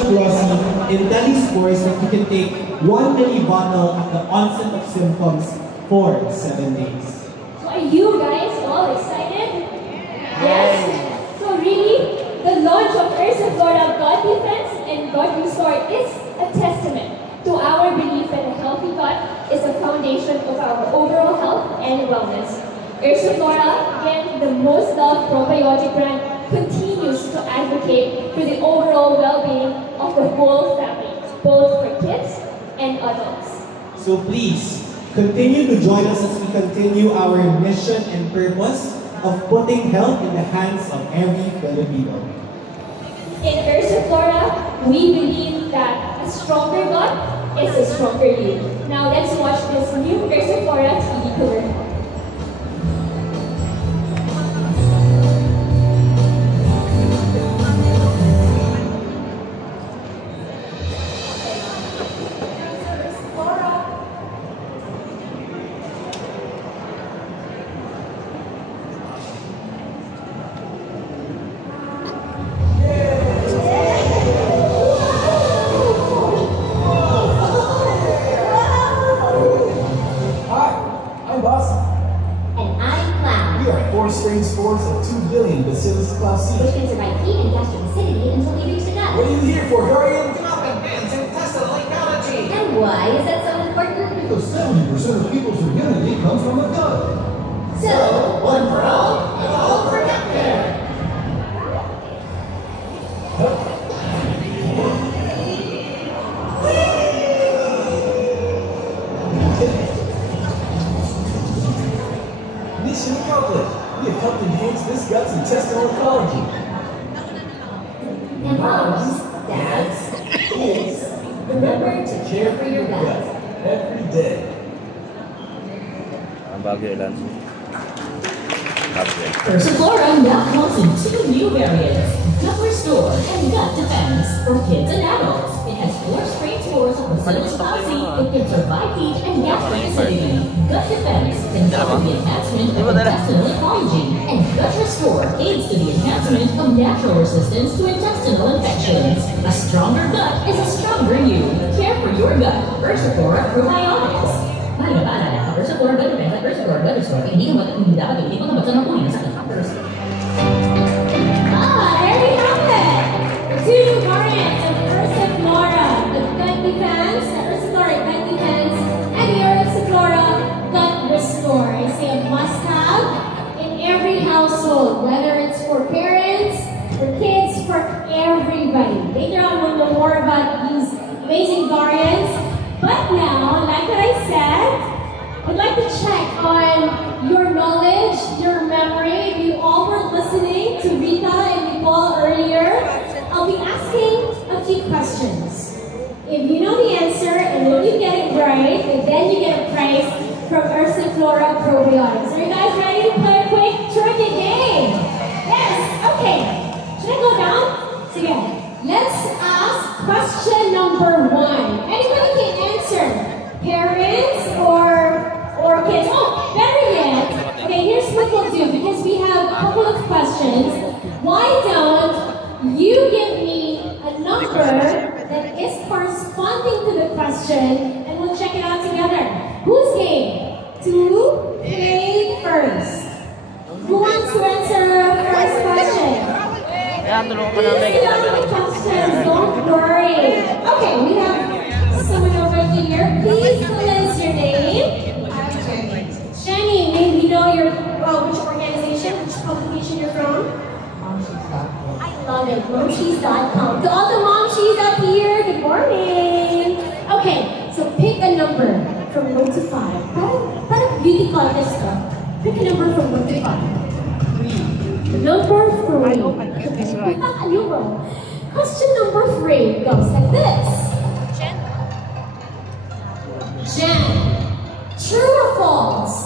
IntelliSpores that you can take 1 ml bottle at the onset of symptoms for 7 days. So are you guys all excited? Yes? So really, the launch of Ursiflora Gut Defense and Gut Restore is a testament to our belief that a healthy gut is the foundation of our overall health and wellness. Ursiflora, again, the most loved probiotic brand, continues to advocate for the overall well-being of the whole family, both for kids and adults. So please, continue to join us as we continue our mission and purpose of putting health in the hands of every Filipino. In Ursiflora, we believe that a stronger gut is a stronger you. Now let's watch this new Ursiflora TV commercial. Strain spores of 2 billion Bacillus clausi, which can survive heat and gastric acidity until they reach the gut. What are you here for, Guardian? To help advance intestinal ecology. And why is that so important? Because 70% of people's immunity comes from the gut. So, one for all, and all for gut care. Mission accomplished. We have helped enhance this gut's intestinal ecology. And moms, dads, kids, remember to care for your gut every day. Ang bagay lang. Ursiflora now comes in 2 new variants, Gut Restore and Gut Defense for kids and adults. It has 4 strain spores of Bacillus clausi. It can survive heat and gastric acidity. Gut Defense can help the enhancement of intestinal ecology. And Gut Restore aids to the enhancement of natural resistance to intestinal infections. A stronger gut is a stronger you. Care for your gut. Ursiflora Probiotics. Mahalaga, Ursiflora Gut Defense at Ursiflora Gut Restore. Hindi dapat hindi ko nabasa ng punin sa There we have it! The 2 new variants of Ursiflora, the Gut Defense, the Ursiflora Gut Defense, and the Ursiflora Gut Restore. I say a must-have in every household, whether it's for parents, for kids, for everybody. Later on, we'll know more about these amazing variants. But now, like what I said, I'd like to check on your knowledge, your memory. If you all were listening to Rita and Nicole earlier, I'll be asking a few questions. If you know the answer and when you get it right, then you get a prize from Ursiflora Probiotics. Are you guys ready to play a quick trivia game? Yes? Okay. Should I go down? So yeah. Let's ask question number 1. Anybody can answer. Parents or kids. Oh, better yet. Okay, here's what we'll do because we have a couple of questions. Why don't you give me a number that is corresponding to the question and we'll check it out together. Who's game? To play first. Who wants to answer first question? Questions, don't worry. Okay, we have someone over here. Please tell us your name. Jenny, may we know your which organization, which publication you're from? Momshees.com. I love it. Momshees.com. To all the momshees up here, good morning. Okay, so pick a number from 1 to 5. Parang beauty contest ka. Pick a number from 1 to 5. Number 3. Question number 3 goes like this. Jen, true or false?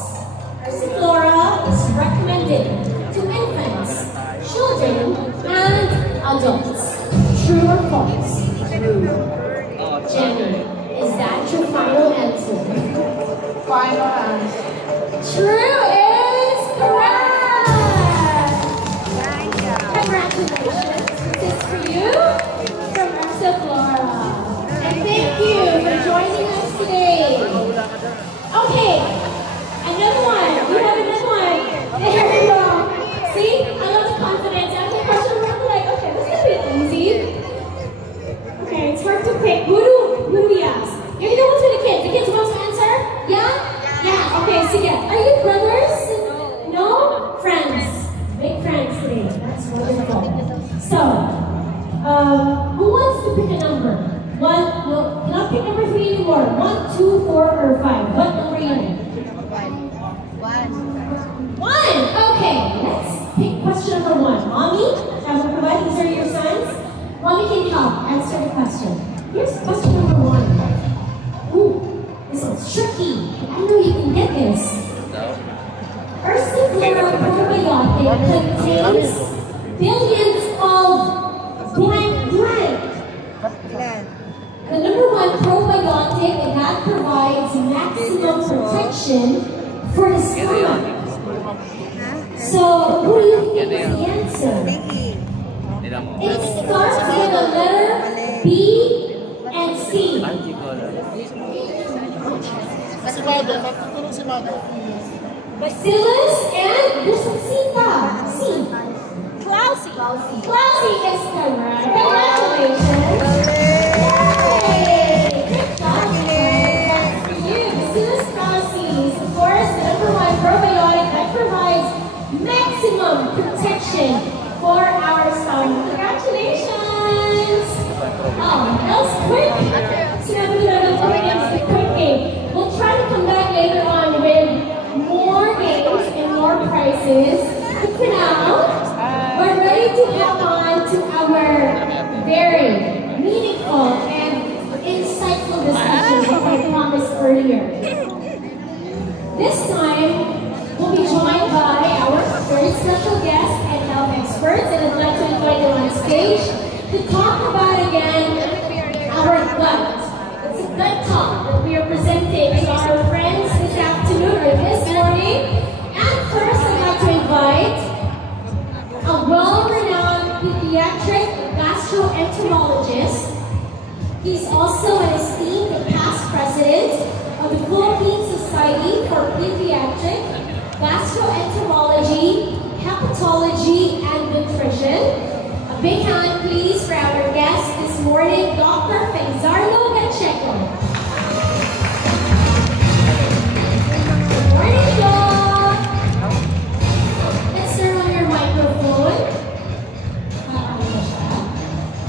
Ursiflora is recommended to infants, children, and adults. True or false? True. Jenny, is that your final answer? Final answer. True is correct! Congratulations. This is for you from Ursiflora. 4, or 5? What number you need? 1. Okay, let's pick question number 1. Mommy, have you provided these are your sons? Mommy can help answer the question. Here's question number 1. Ooh, this one's tricky. I know you can get this. Ursiflora probiotic contains billions of blank blank. The number 1 probiotic that provides maximum protection for the stomach. So, who do you think is the answer? It starts with the letter B and C. Bacillus and Bucicita. C. Clausy. Clausy is correct. Congratulations. Yay! Good job. That's for you. Bacillus clausis, of course, the number 1 probiotic that provides maximum protection for our stomach. Congratulations. Oh, that was quick. Quick game. We'll try to come back later on with more games and more prizes. But for now, we're ready to head on to our very meaningful and insightful discussion that I promised earlier. This time, we'll be joined by our very special guests and health experts, and I'd like to invite them on stage to talk about again our gut. It's a gut talk that we are presenting to our friends this afternoon or this morning. And first, I'd like to invite a well-renowned pediatric gastroenterologist. He's also an esteemed past president of the Philippine Society for Pediatric Gastroenterology, Hepatology, and Nutrition. A big hand, please, for our guest this morning, Dr. Felizardo Pacheco. Good morning, Doc. Let's turn on your microphone.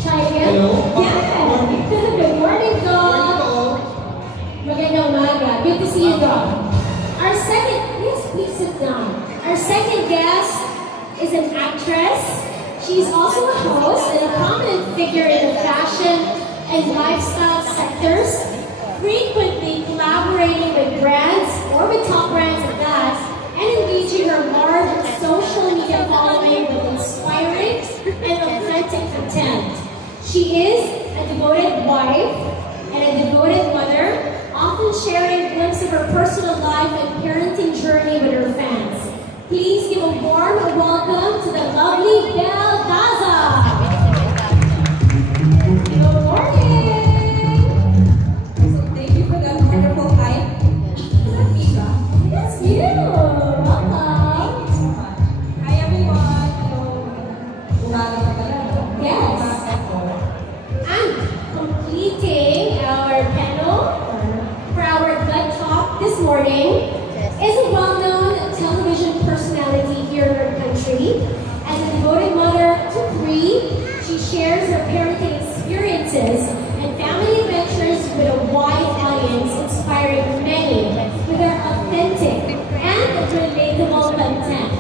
Try again. Hello. Yeah. Good morning, Doc. Magandang umaga. Good to see you, Doc. Our second, yes, please sit down. Our second guest is an actress. She's also a host and a prominent figure in the fashion and lifestyle sectors, frequently collaborating with brands or with top brands at that, and engaging her large social media following with inspiring and authentic content. She is a devoted wife and a devoted mother, often sharing a glimpse of her personal life and parenting journey with her fans. Please give a warm welcome to the lovely Belle Daza. Good morning. Thank you for that wonderful hype. That's you. Welcome. Hi everyone. Hello. Umaga pa pala. Yes. And completing our panel for our gut talk this morning is a well-known television personality here in our country. As a devoted mother to 3, she shares her parenting experiences and family adventures with a wide audience, inspiring many with her authentic and relatable content.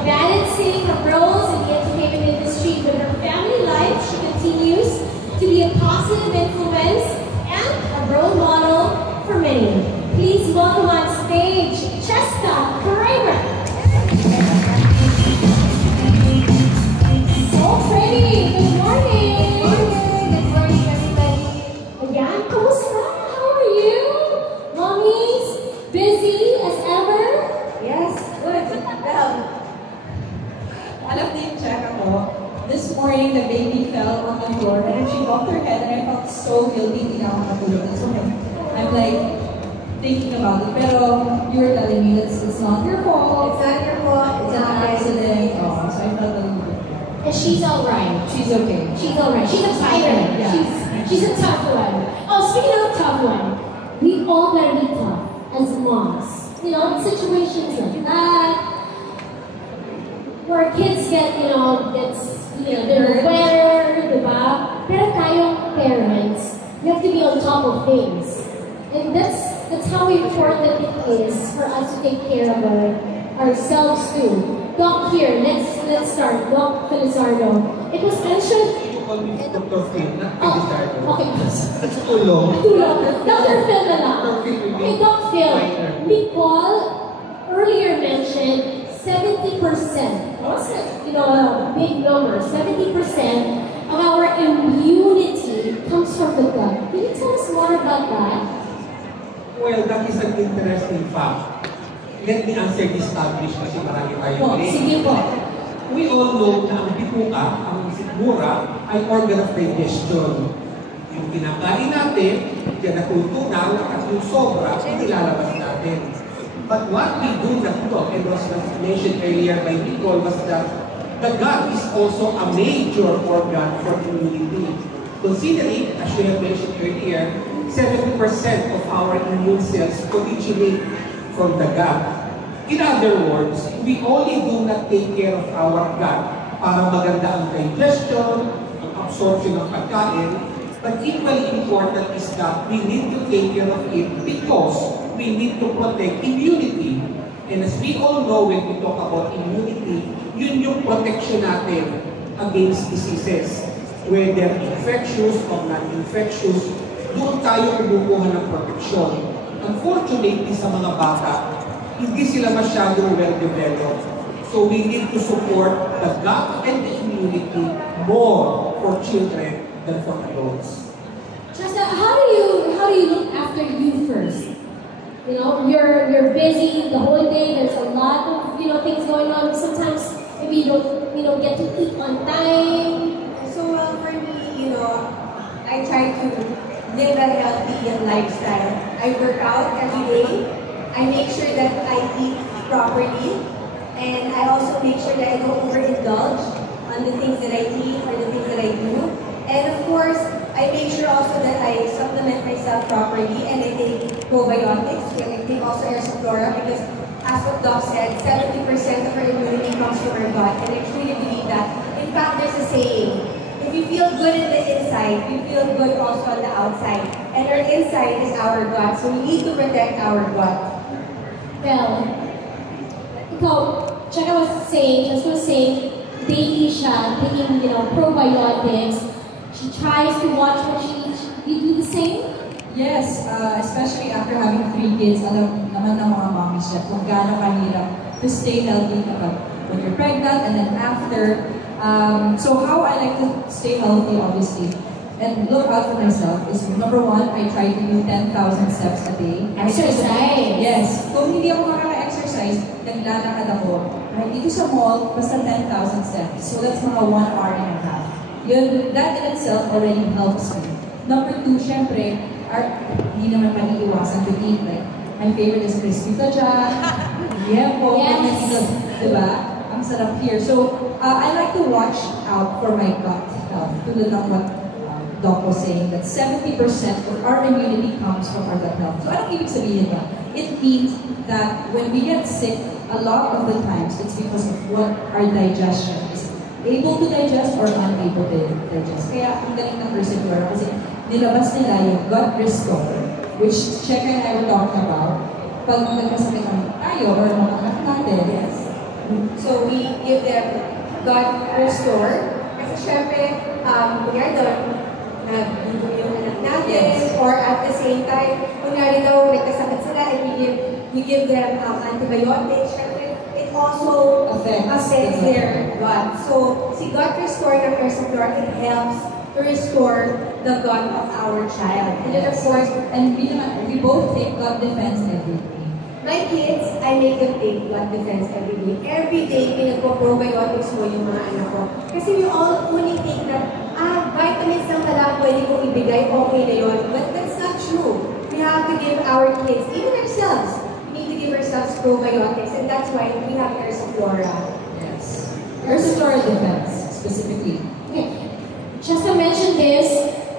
Balancing her roles in the entertainment industry with her family life, she continues to be a positive influence and a role model for many. Please welcome on stage, Cheska Kramer. So pretty. Good morning. Good morning everybody. Ayan, kamusta? How are you? Mommy's busy as ever? Yes, good. Well, alam niyo yung check ako. This morning, the baby fell on the floor and she bumped her head and I felt so guilty. Hindi na ako nakatulog. It's okay. I'm like, thinking about it. Pero you were telling me that it's not your fault. It's not your fault. It's an accident. Oh, so I felt a little bit. And she's alright. She's okay. She's alright. She's a fighter. Yeah. She's a tough one. Oh, speaking of tough one, we all gotta be tough as moms. You know, in situations like that, where kids get, they're aware, diba? Pero tayong parents, you have to be on top of things. And that's That's how important it is for us to take care of ourselves too. Doc here, let's start. Doc Felizardo. It was mentioned. Dr. Phil, not Oh, Felizardo. okay. Too long. Dr. Phil na lang. Okay, Doc Phil. Nicole earlier mentioned 70%. What's it? You know, a big number. 70% of our immunity comes from the gut. Can you tell us more about that? Well, that is an interesting fact. Let me answer this established kasi marami Po, tayong sige po. We all know na ang bituka, ang sikmura, ay organ of digestion. Yung kinakain natin, yan natutunaw, at yung sobra, inilalabas natin. But what we do not know, and was mentioned earlier by Nicole, was that the gut is also a major organ for immunity. Considering, as you have mentioned earlier, 70% of our immune cells originate from the gut. In other words, we only do not take care of our gut para maganda ang digestion, ang absorption ng pagkain, but equally important is that we need to take care of it because we need to protect immunity. And as we all know, when we talk about immunity, yun yung protection natin against diseases. Whether infectious or non-infectious, doon tayo kumukuha ng protection. Unfortunately, sa mga bata, hindi sila masyadong well-developed. So we need to support the gut and the immunity more for children than for adults. Shasta, how do you look after you first? You know, you're busy the whole day. There's a lot of things going on. Sometimes maybe you don't get to eat on time. So for me, I try to live a healthy lifestyle. I work out every day. I make sure that I eat properly, and I also make sure that I don't overindulge on the things that I eat or the things that I do. And of course, I make sure also that I supplement myself properly and I take probiotics. I take also Airsufflora because, as what Doc said, 70% of our immunity comes from our gut, and I truly believe that. In fact, there's a saying: if you feel good in the inside, you feel good also on the outside. And our inside is our gut, so we need to protect our gut. Well, ikaw, Chaka was saying, daily siya, taking, probiotics. She tries to watch what she eats. You do the same? Yes, especially after having 3 kids, alam naman ng mga mommies siya kung gaano kahirap to stay healthy kapag when you're pregnant and then after. So how I like to stay healthy, obviously, and look out for myself is, number 1, I try to do 10,000 steps a day. Exercise? Yes. Kung hindi ako makaka-exercise, naglalakad ako. Right dito sa mall, basta 10,000 steps. So that's mga 1 hour and a half. That in itself already helps me. Number 2, syempre, hindi naman maiiwasan to eat. Like, my favorite is crispy tajak, liempo, diba? Ang sarap here. So, I like to watch out for my gut health. Tulad ng what Doc was saying, that 70% of our immunity comes from our gut health. So, anong ibig sabihin ba? It means that when we get sick, a lot of the times, it's because of what our digestion is able to digest or unable to digest. Kaya, ang galing ng Airsufflora kasi nilabas nila yung gut restore, which Cheka and I were talking about, pag nagkasakit tayo or mga anak natin. Yes. So, we give them gut restore. Kasi syempre, kunyari doon, nag-dugo yung anak natin, or at the same time, kunyari daw, nagkasakit sila, and we give them antibiotics. Syempre, it also affects their gut. So, si gut restore ng Airsufflora, it helps to restore the gut of our child. And then of course, and we both take gut defense every day. My kids, I make them take gut defense every day. Every day, pinagpo-probiotics mo yung mga anak ko. Kasi we all only think that, vitamins lang pala pwede kong ibigay, okay na yun. But that's not true. We have to give our kids, even ourselves, we need to give ourselves probiotics. And that's why we have Airsufflora. Yes. Airsufflora defense, specifically. Okay. Shasta mentioned this,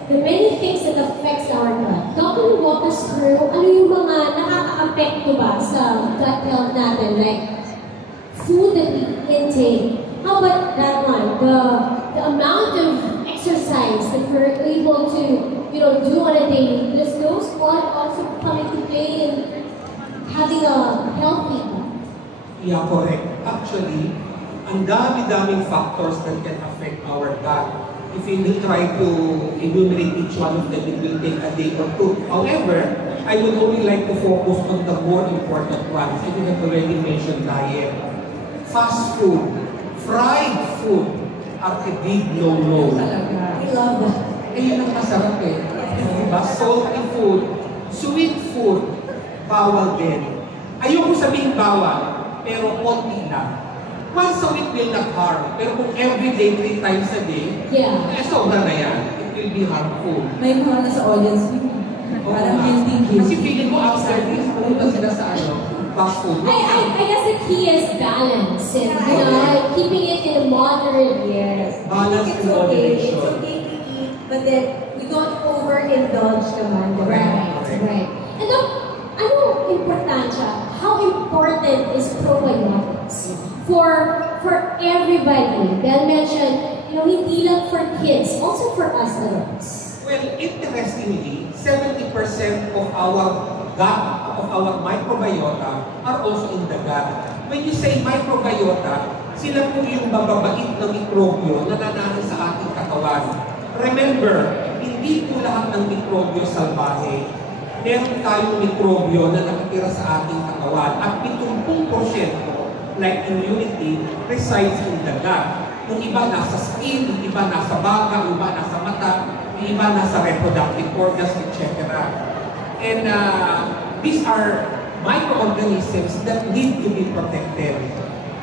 the many things that affects our gut. Doc, can you walk us through ano yung mga nakaka-apekto ba sa gut health natin? Like, food that we intake. How about that one? The amount of exercise that we're able to do on a daily. Because those all also come into play in having a healthy. Yeah, correct. Actually, ang dami-daming factors that can affect our gut. If you will try to enumerate each one of them, it will take a day or two. However, I would only like to focus on the more important ones. If you have already mentioned diet, fast food, fried food are a big no-no. I love that. Eh, yun ang masarap eh. Diba? Salty food, sweet food, bawal din. Ayoko sabihin bawal, pero konti lang. Once a week will not harm. Pero kung every day, 3 times a day, sobra na yan. It will be harmful. May mga nasa audience. Parang guilty. Kasi feeling ko after this, pumunta sila sa fast food. I guess the key is balance. And, keeping it in a moderate. Balance It's in okay. moderation. It's okay to eat, but then we don't overindulge naman. Right. And ano importansya? How important is probiotics for everybody? Dan mentioned, hindi lang for kids, also for us adults. Well, interestingly, 70% of our gut, of our microbiota are also in the gut. When you say microbiota, sila po yung bababait na mikrobyo na nananahan sa ating katawan. Remember, hindi po lahat ng mikrobyo salbahe. Meron tayong mikrobyo na nakatira sa ating katawan at 70%, like immunity, resides in the gut. Yung iba nasa skin, yung iba nasa baga, yung iba nasa mata, yung iba nasa reproductive organs, etc. And these are microorganisms that need to be protected.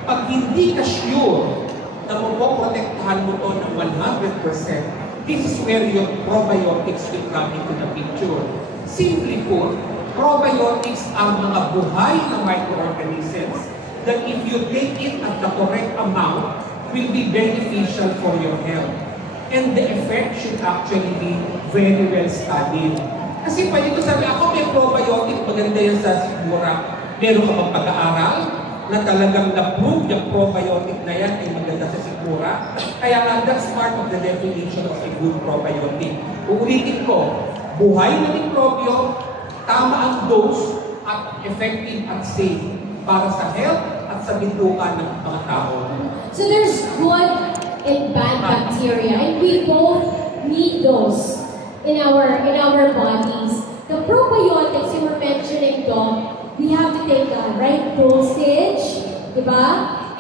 Pag hindi ka sure na mapoprotektahan mo ito ng 100%, this is where your probiotics will come into the picture. Simply put, probiotics are mga buhay na microorganisms that if you take it at the correct amount, will be beneficial for your health. And the effect should actually be very well studied. Kasi pwede ko sabi, ako may probiotic, maganda yan sa sigura. Meron ka bang pag-aaral na talagang na-prove yung probiotic na yan ay maganda sa sigura? Kaya nga, that's part of the definition of a good probiotic. Uulitin ko, buhay na mikrobyo, tama ang dose at effective at safe para sa health at sa bintukan ng mga tao. So there's good and bad bacteria, and we both need those in our bodies. The probiotics you were mentioning, Doc, we have to take the right dosage, diba?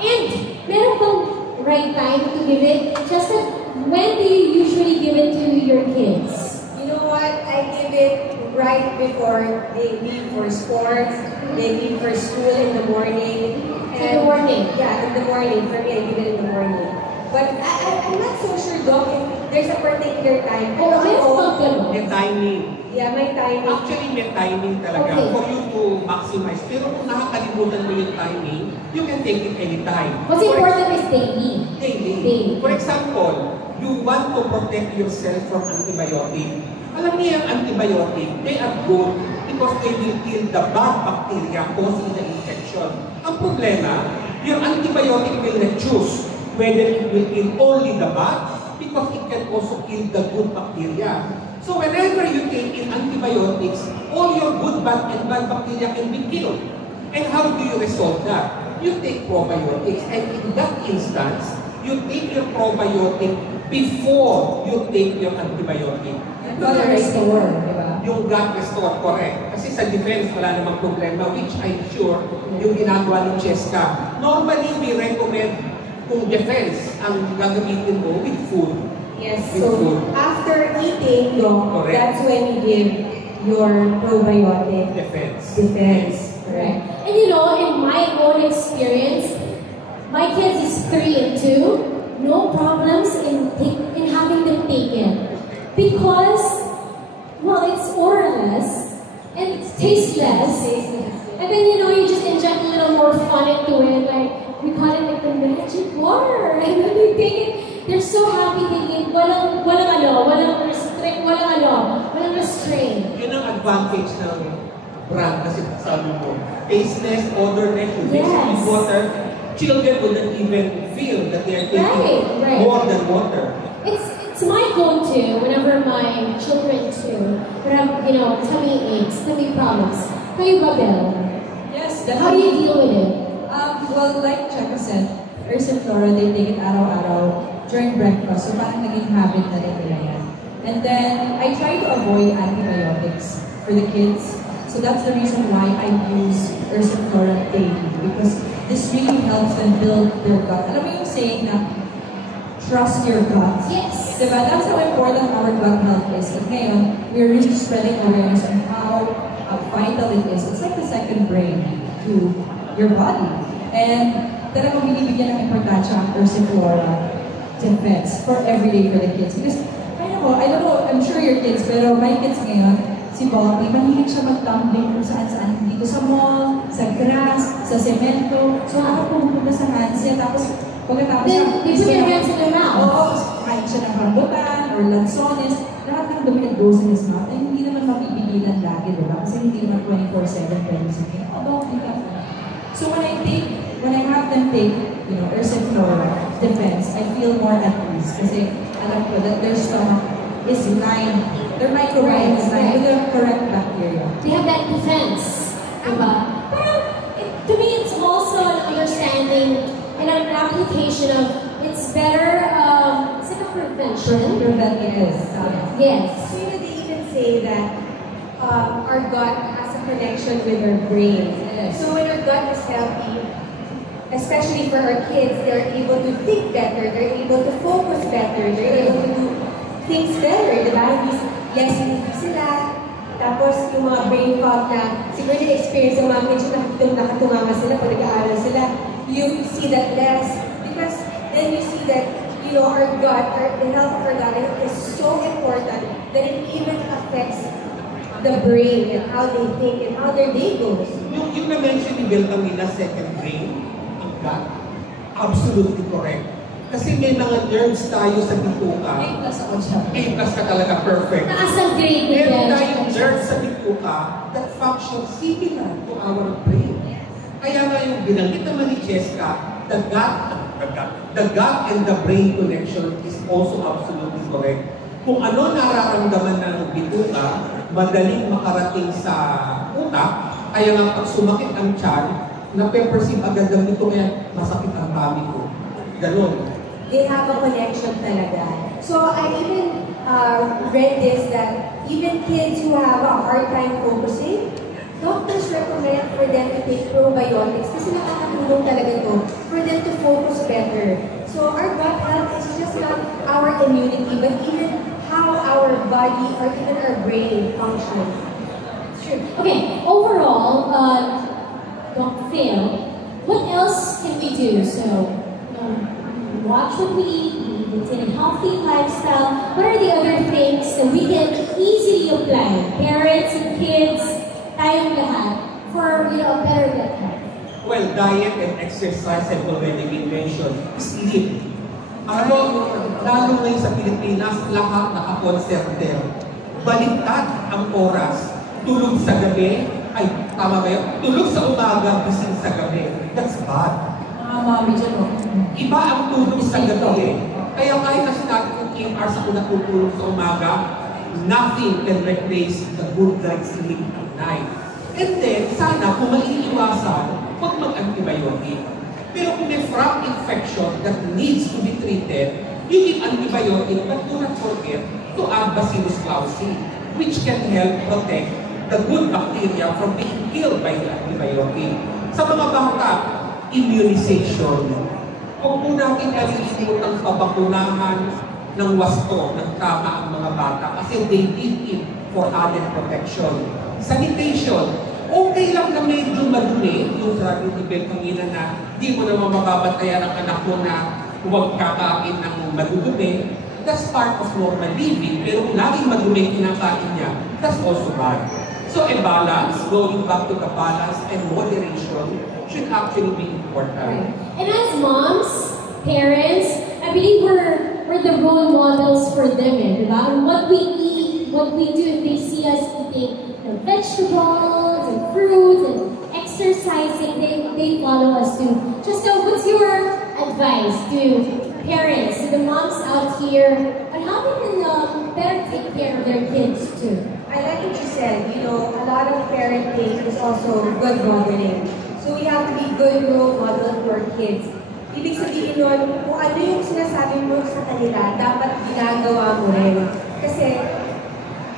And meron bang right time to give it? Just that, when do you usually give it to your kids? You know what? I give it right before they leave for sports, they leave for school in the morning. In the morning? Yeah, in the morning. For me, I give it in the morning. But I'm not so sure, Doc, if there's a particular time. Oh, let's talk about May timing. Yeah, may timing. Actually, may timing talaga for you to maximize. Pero kung nakakalimutan mo yung timing, you can take it anytime. What's important is daily. Daily. For example, you want to protect yourself from antibiotic. Alam niyo yung antibiotic, they are good because they will kill the bad bacteria causing the infection. Ang problema, your antibiotic will not choose whether it will kill only the bad because it can also kill the good bacteria. So whenever you take in antibiotics, all your good and bad bacteria can be killed. And how do you resolve that? You take probiotics, and in that instance, you take your probiotic before you take your antibiotic. Gut restore, diba? Yung gut restore, correct. Kasi sa defense, wala namang problema, which I'm sure yung ginagawa ng Cheska. Normally, we recommend kung defense ang gagamitin mo with food. Yes, With so food. after eating, Doc, Correct. that's when you give your probiotic defense. Right. And in my own experience, my kids is 3 and 2, no problems in having them taken. Because, well, it's odorless and it's tasteless. And then, you just inject a little more fun into it, like, we call it like the magic water. And then we take it, they're so happy taking it. Walang restraint. Yun ang advantage ng brand kasi sabi mo. Tasteless, odorless, you mix it with water. Children will not even feel that they are taking Right. more than water. It's my go-to whenever my children or have, tummy aches, tummy problems. Kayo ba, Belle? Yes, How do you deal with it? Well, like Cheka said, Urs and Flora, they take it araw-araw during breakfast. So parang naging habit na rin nila yan. And then, I try to avoid antibiotics for the kids. So that's the reason why I use Urs and Flora daily. Because this really helps them build their gut. Alam mo yung saying na, trust your gut? Yes. Diba? That's how important our gut health is. At ngayon, we're really spreading awareness on how vital it is. It's like the second brain to your body. And talagang binibigyan ng importansya ang Urs and Flora defense for everyday for the kids. Because, I don't know, I'm sure your kids, pero my kids ngayon, si Bobby, mahilig siya mag-tumbling kung saan-saan. Dito sa mall, sa grass, sa semento. So, ako pumunta sa handset, tapos pagkatapos Then, they put their hands in their mouth. Oo, kain siya ng rambutan or lansones. Lahat ng dumi that goes in his mouth. Ay, hindi naman mapipigilan lagi, diba? Kasi hindi naman 24/7 pwede sige. Don't do that. So when I have them take, Urs and Flora defense, I feel more at ease. Kasi alam ko that their stomach is lined, their microbiome is lined with the correct bacteria. They have that defense. Diba? Pero, to me, it's also an understanding and an application of it's better, it's like a prevention. Preventative. Yes. So, they even say that our gut has a connection with our brain. Yes. So when our gut is healthy, especially for our kids, they're able to think better, they're able to focus better, they're able to do things better, diba? Less sleepy sila. Tapos yung mga brain fog na siguro na-experience ng mga kids yung nakatunganga sila pag nag-aaral sila, you see that less. Because then you see that, our gut, the health of our gut is so important that it even affects the brain and how they think and how their day goes. Yung na-mention ni Bel kanina, second brain, ang gut, absolutely correct. Kasi may mga nerves tayo sa bituka. A+ ako siya. A+ ka talaga, perfect. Taas ang grade ni Meron Belle. tayong nerves sa bituka that function similar to our brain. Kaya nga yung binanggit naman ni Jessica, the gut and the brain connection is also absolutely correct. Kung ano nararamdaman ng bituka, madaling makarating sa utak, kaya nga pag sumakit ang tiyan, nape-perceive agad ng bituka yan, masakit ang tummy ko. Ganon. They have a connection talaga. So I even read this that even kids who have a hard time focusing, doctors recommend for them to take probiotics kasi nakakatulong talaga ito for them to focus better. So our gut health is just not our immunity, but even how our body or even our brain functions. Sure. Okay, overall, don't fail. What else can we do? So, watch what we eat, maintain a healthy lifestyle. What are the other things that we can easily apply? Parents and kids, tayong lahat, for a better gut health. Well, diet and exercise have already been mentioned. Sleep. Lalo ngayon sa Pilipinas, lahat naka-concerter. Baliktad ang oras. Tulog sa gabi, tama ba yun? Tulog sa umaga, gising sa gabi. That's bad. Mami dyan mo. Iba ang tulog sa gabi eh. Kaya kahit na sinabi kong 8 hours ako natutulog sa umaga, nothing can replace the good night's sleep at night. And then, sana kung maiiwasan, huwag mag-antibiotic. Pero kung may frank infection that needs to be treated, you give antibiotic, but do not forget to add Bacillus clausi, which can help protect the good bacteria from being killed by the antibiotic. Sa mga bata, immunization. Huwag po natin kalimutan pabakunahan ng wasto, ng tama ang mga bata kasi they need it for added protection. Sanitation. Okay lang na medyo madumi, yung sabi ni Bel kanina na di mo naman mababatayan ang anak mo na huwag kakain ng madudumi. That's part of normal living, pero kung laging madumi kinakain niya, that's also bad. So a balance, going back to the balance and moderation should actually be important. Right. And as moms, parents, I believe we're the role models for them, diba? And what we eat, what we do, if they see us eating vegetables and fruits and exercising, they follow us too. Just what's your advice to parents, to the moms out here, on how they can better take care of their kids too. I like what you said, you know, a lot of parenting is also good modeling. So we have to be good role model to our kids. Ibig sabihin nun, kung ano yung sinasabi mo sa kanila, dapat ginagawa mo rin. Kasi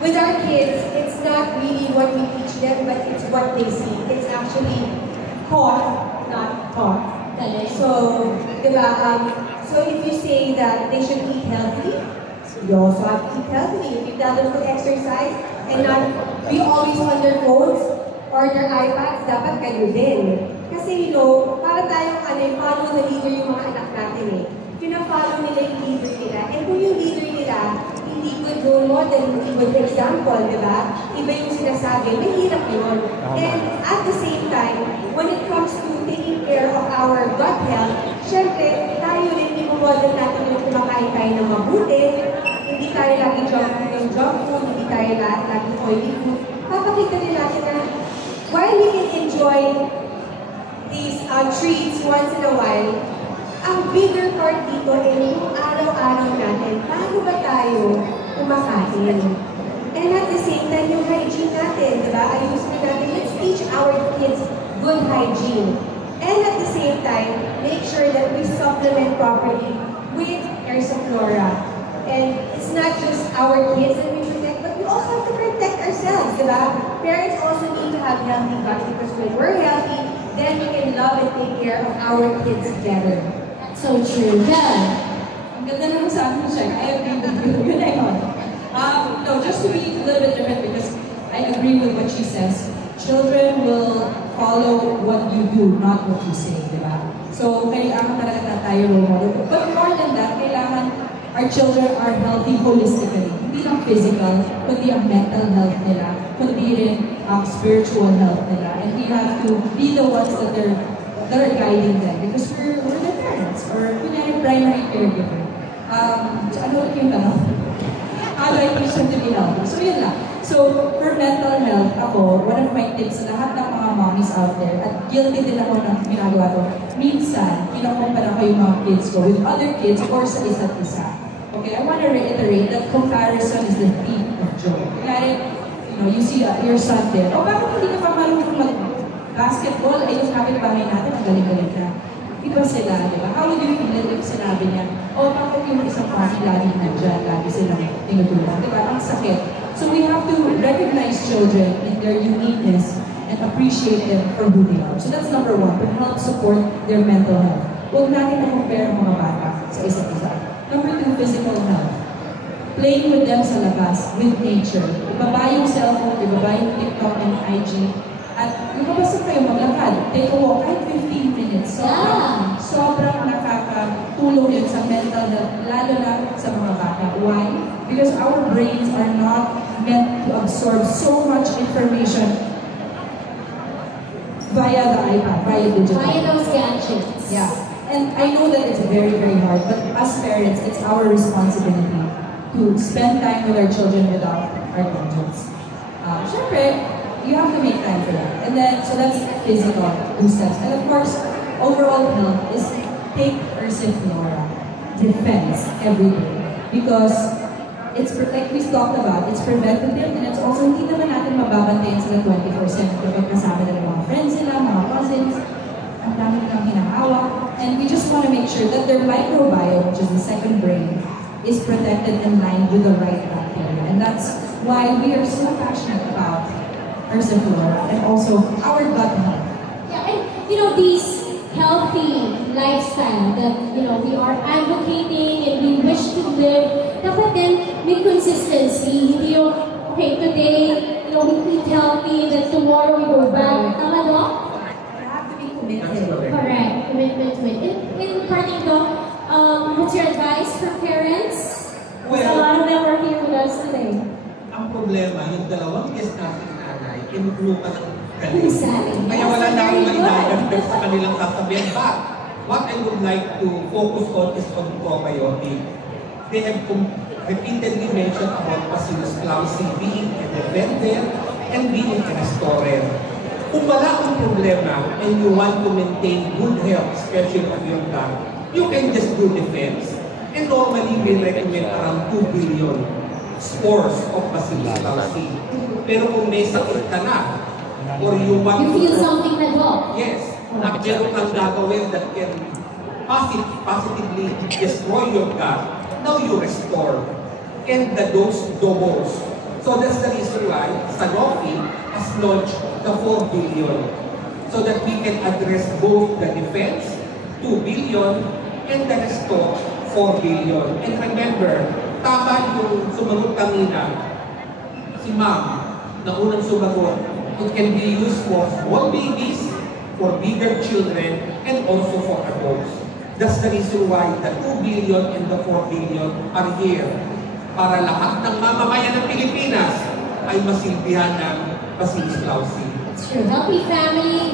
with our kids, it's not really what we teach them, but it's what they see. It's actually taught, not taught. So, diba, so if you say that they should eat healthy, you also have to eat healthy. If you tell them to exercise and not be always on their phones or their iPads, dapat kayo din. Kasi, you know, para tayong follow the leader yung mga anak natin eh. Pina-follow nila yung leader nila. And kung yung leader nila, hindi good role model, hindi good example, di ba? Iba yung sinasabi, mahirap yun. And at the same time, when it comes to taking care of our gut health, syempre, tayo rin i-model natin yung kumakain tayo ng mabuti, hindi tayo lagi junk food, hindi tayo lagi oily food. Papakita rin natin na while we can enjoy these treats once in a while, ang bigger part dito ay yung araw-araw natin, paano ba tayo kumakain? And at the same time, yung hygiene natin, di ba? Ayusin natin, let's teach our kids good hygiene. And at the same time, make sure that we supplement properly with Ersaflora. And it's not just our kids that we protect, but we also have to protect ourselves, di ba? Parents also need to have healthy guts because when we're healthy, then we can love and take care of our kids together. So true. Yeah. Ang ganda naman sa akin siya. I agree with you. Good idea. No, just to be a little bit different because I agree with what she says. Children will follow what you do, not what you say, di ba? So, kailangan talaga tayo role model. But more than that, kailangan our children are healthy holistically. Hindi lang physical, kundi ang mental health nila, kundi rin ang spiritual health nila. And we have to be the ones that are guiding them because we're the parents or kunyari primary caregiver. Ano ulit yung tanong? How do I teach them to be healthy? So yun lang. So for mental health, ako, one of my tips sa lahat ng mga mommies out there, at guilty din ako ng ginagawa to, minsan, kinakumpara ko yung mga kids ko with other kids or sa isa't isa. Okay, I want to reiterate that comparison is the thief of joy. Kunyari, you see your son there, bakit hindi ka pa marunong mag-basketball? Ay, yung kapit-bahay natin, ang galing-galing ka. Iba sila, di ba? How would you feel if sinabi niya, bakit yung isang pasi lagi na dyan, lagi silang tinutulong, di ba? Ang sakit. So we have to recognize children in their uniqueness and appreciate them for who they are. So that's number one, to help support their mental health. Huwag natin na-compare ang mga bata sa isa't isa. Number two, physical health. Playing with them sa labas, with nature. Ibaba yung cellphone, ibaba yung TikTok and IG. At lumabas na kayo maglakad. Take a walk, kahit 15 minutes. Sobrang nakakatulong yun sa mental health, lalo na sa mga bata. Why? Because our brains are not meant to absorb so much information via the iPad, via digital. Via those gadgets. Yeah. And I know that it's very, very hard, but as parents, it's our responsibility to spend time with our children without our gadgets. Syempre, you have to make time for that. And then, so that's physical, 2 steps. And of course, overall health is take Ersaflora defense every day. Because it's, like we talked about, it's preventative and it's also hindi naman natin mababantayan sila 24/7 kapag kasama na ng mga friends nila, mga cousins, ang dami nilang hinahawa. And we just want to make sure that their microbiome, which is the second brain, is protected in line with the right bacteria. And that's why we are so passionate about Ersaflora and also our gut health. Yeah, and these healthy lifestyle that we are advocating and we wish to live, dapat din may consistency. Hindi yung, okay, today, we eat healthy, then tomorrow we go back. Tama, no? You have to be committed. Correct. Commitment to it. In parting though, what's your advice for parents? Well, a lot of them are here with us today. Ang problema, yung dalawang guest natin nanay, tinutulukan ng galing. Exactly. Kaya wala na akong ma-identify sa kanilang sasabihan. But what I would like to focus on is on probiotic. They have repeatedly mentioned about Bacillus clausii being a defender and being a restorer. Kung wala kang problema and you want to maintain good health, especially of your gut, you can just do defense. And normally, we recommend around 2 billion spores of Bacillus palsy. Pero kung may sakit ka na, or you want You feel something na go. yes, na meron kang gagawin that can positively destroy your gut, now you restore. And the dose doubles. So that's the reason why Sanofi has launched the 4 billion so that we can address both the defense, 2 billion, and the restore, 4 billion. And remember, tama yung sumagot kanina, si ma'am, na unang sumagot, it can be used for small babies, for bigger children, and also for adults. That's the reason why the 2 billion and the 4 billion are here. Para lahat ng mamamayan ng Pilipinas ay masilbihan ng Bacillus palsy. It's true. Happy family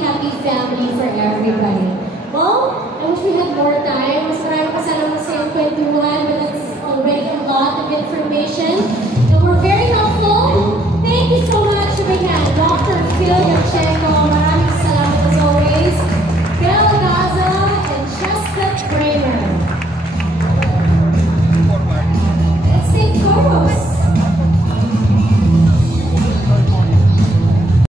for everybody. Well, I wish we had more time. Mas marami pa sana masayang kwentuhan, but that's already a lot of information. And we're very helpful. Thank you so much, Dr. Phil.